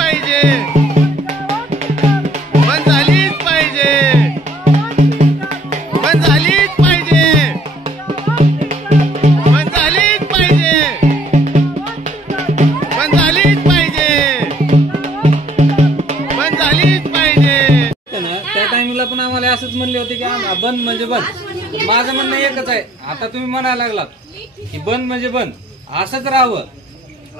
पाहिजे, बंद झालीच पाहिजे, बंद झालीच पाहिजे, बंद झालीच पाहिजे, बंद झालीच पाहिजे, बंद झालीच पाहिजे। त्या टाइमला पण आम्हाला असंच म्हणले होते की बंद म्हणजे बंद। माझं म्हणणं एकच आहे, आता तुम्ही म्हणायला लागलात की बंद म्हणजे बंद, असंच राहावं।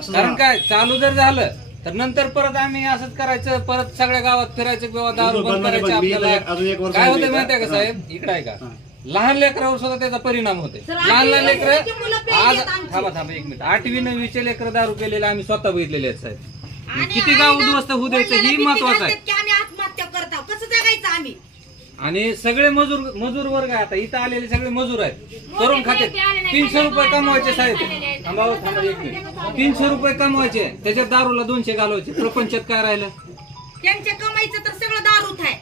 कारण काय, चालू जर झालं तर नंतर परत आम्ही असंच करायचं, परत सगळ्या गावात फिरायचं किंवा दारू बंद करायचं। आपल्याला काय होतं माहिती आहे का साहेब, इकडे आहे का, लहान लेकरावर सुद्धा त्याचा परिणाम होते। लहान लहान लेकर आज थांबा 1 मिनिट, 8वी 9वीचे लेकर दारू केलेले आम्ही स्वतः बघितलेले आहेत साहेब। किती गाव उद्ध्वस्त होऊ द्यायचं ही महत्वाचं आहे। आणि सगळे मजूर वर्ग आहे, आता इथं आलेले सगळे मजूर आहेत, करून खाते। 300 रुपये कमवायचे साहेब, थांबा 1 मिनिट, 300 रुपये कमवायचे, त्याच्यात दारूला 200 घालवायचे, प्रपंचात काय राहिलं? त्यांच्या कमाईचं तर सगळं दारूच आहे।